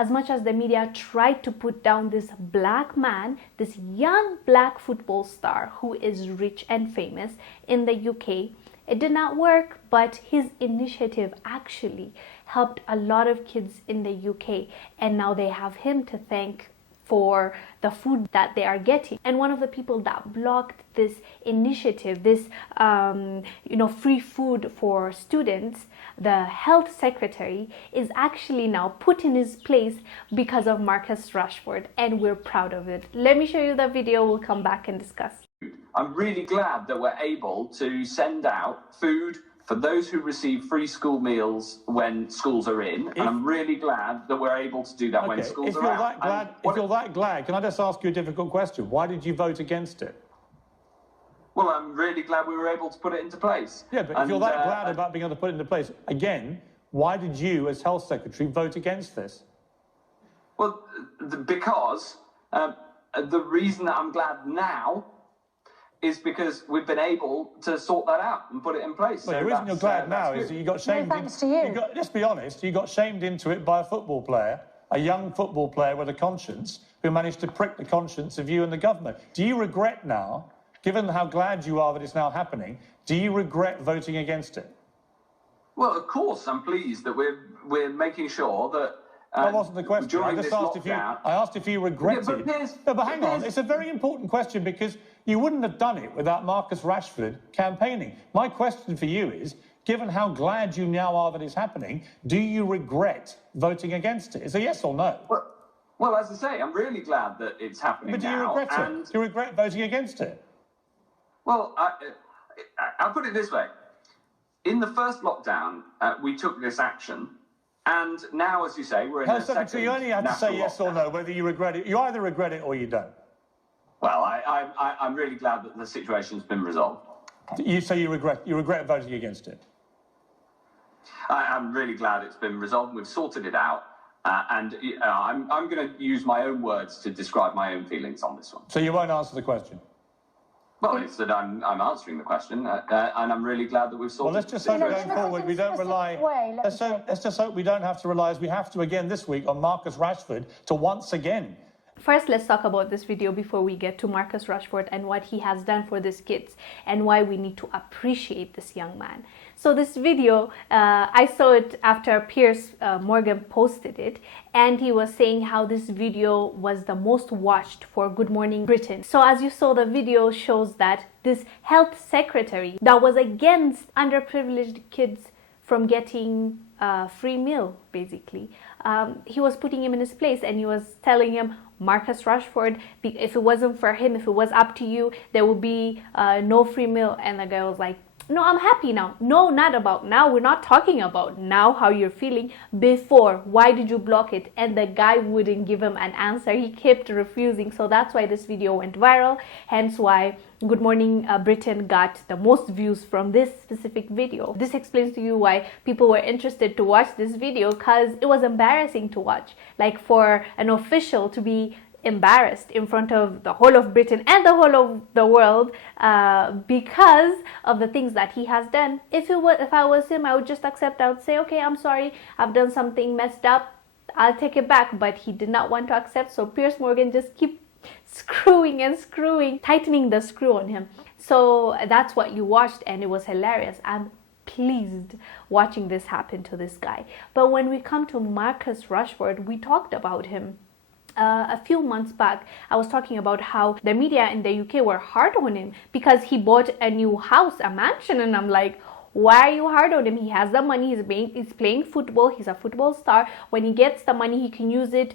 as much as the media tried to put down this black man, this young black football star who is rich and famous in the UK, it did not work, but his initiative actually helped a lot of kids in the UK, and now they have him to thank for the food that they are getting. And one of the people that blocked this initiative, this free food for students, the health secretary, is actually now put in his place because of Marcus Rasford, and we're proud of it. Let me show you the video. We'll come back and discuss. I'm really glad that we're able to send out food for those who receive free school meals when schools are in, and I'm really glad that we're able to do that when schools are out. If you're that glad, can I just ask you a difficult question? Why did you vote against it? Well, I'm really glad we were able to put it into place. Yeah, but if you're that glad about being able to put it into place, again, why did you, as Health Secretary, vote against this? Well, because the reason that I'm glad now is because we've been able to sort that out and put it in place. Well, the reason you're glad now is that you got shamed. No, thanks to you. Let's be honest, you got shamed into it by a football player, a young football player with a conscience, who managed to prick the conscience of you and the government. Do you regret now, given how glad you are that it's now happening, do you regret voting against it? Well, of course, I'm pleased that we're making sure that. That wasn't the question. I just asked if you. I asked if you regretted. No, but hang on. It's a very important question because you wouldn't have done it without Marcus Rasford campaigning. My question for you is: given how glad you now are that it's happening, do you regret voting against it? Is a yes or no? Well, as I say, I'm really glad that it's happening. But do you regret it? Do you regret voting against it? Well, I'll put it this way: in the first lockdown, we took this action. And now, as you say, we're in Health Secretary, you only have to say yes or no, whether you regret it. You either regret it or you don't. Well, I'm really glad that the situation's been resolved. You say you regret voting against it? I'm really glad it's been resolved. We've sorted it out. And I'm going to use my own words to describe my own feelings on this one. So you won't answer the question? Well, it's that I'm answering the question, and I'm really glad that we've sorted it. Well, let's just hope going forward we don't rely. Let's just hope we don't have to rely, as we have to again this week, on Marcus Rasford to once again. First, let's talk about this video before we get to Marcus Rasford and what he has done for these kids and why we need to appreciate this young man. So this video, I saw it after Piers Morgan posted it, and he was saying how this video was the most watched for Good Morning Britain. So as you saw, the video shows that this health secretary that was against underprivileged kids from getting a free meal, basically, he was putting him in his place, and he was telling him, Marcus Rasford, if it wasn't for him, if it was up to you, there would be no free meal. And the guy was like, no, I'm happy now. No, not about now. We're not talking about now, how you're feeling. Before, why did you block it? And the guy wouldn't give him an answer. He kept refusing. So that's why this video went viral. Hence why Good Morning Britain got the most views from this specific video. This explains to you why people were interested to watch this video, because it was embarrassing to watch. Like, for an official to be embarrassed in front of the whole of Britain and the whole of the world because of the things that he has done. If I was him, I would just accept. I would say, okay, I'm sorry, I've done something messed up, I'll take it back. But he did not want to accept, so Piers Morgan just keep screwing and screwing, tightening the screw on him. So that's what you watched, and it was hilarious. I'm pleased watching this happen to this guy. But when we come to Marcus Rasford, we talked about him a few months back. I was talking about how the media in the UK were hard on him because he bought a new house, a mansion, and I'm like, why are you hard on him? He has the money, he's playing football, he's a football star. When he gets the money, he can use it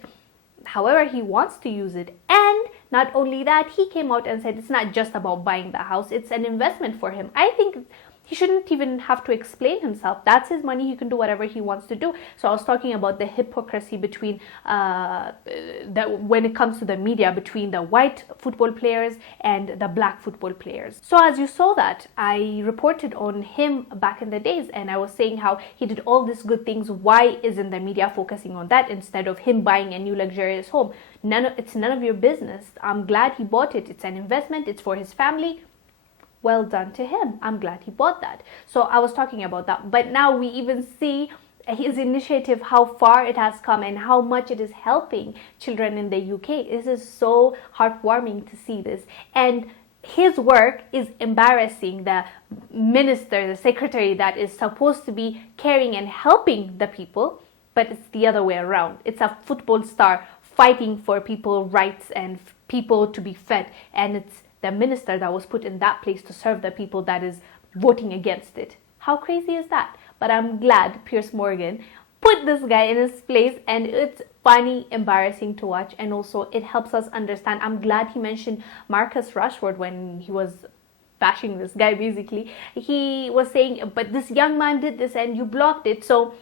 however he wants to use it. And not only that, he came out and said it's not just about buying the house, it's an investment for him. I think he shouldn't even have to explain himself. That's his money. He can do whatever he wants to do. So I was talking about the hypocrisy between when it comes to the media, between the white football players and the black football players. So as you saw that, I reported on him back in the days, and I was saying how he did all these good things. Why isn't the media focusing on that instead of him buying a new luxurious home? It's none of your business. I'm glad he bought it. It's an investment. It's for his family. Well done to him. I'm glad he bought that. So I was talking about that. But now we even see his initiative, how far it has come and how much it is helping children in the UK. This is so heartwarming to see this. And his work is embarrassing the minister, the secretary that is supposed to be caring and helping the people, but it's the other way around. It's a football star fighting for people's rights and people to be fed, and it's the minister that was put in that place to serve the people that is voting against it. How crazy is that? But I'm glad Piers Morgan put this guy in his place, and it's funny, embarrassing to watch, and also it helps us understand. I'm glad he mentioned Marcus Rasford when he was bashing this guy. Basically, he was saying, but this young man did this and you blocked it. So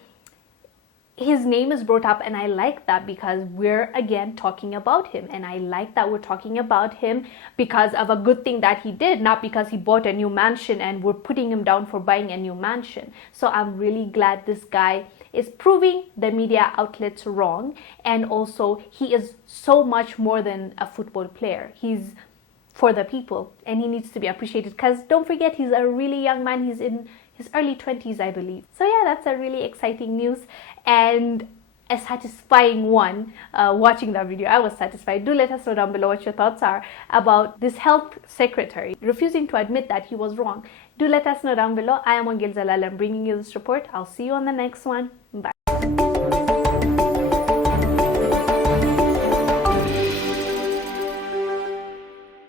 his name is brought up, and I like that because we're again talking about him, and I like that we're talking about him because of a good thing that he did, not because he bought a new mansion and we're putting him down for buying a new mansion. So I'm really glad this guy is proving the media outlets wrong, and also he is so much more than a football player. He's for the people, and he needs to be appreciated because don't forget, he's a really young man. He's in his early 20s, I believe. So yeah, that's a really exciting news and a satisfying one. Watching that video, I was satisfied. Do let us know down below what your thoughts are about this health secretary refusing to admit that he was wrong. Do let us know down below. I am Wangel Zalal. I'm bringing you this report. I'll see you on the next one. Bye.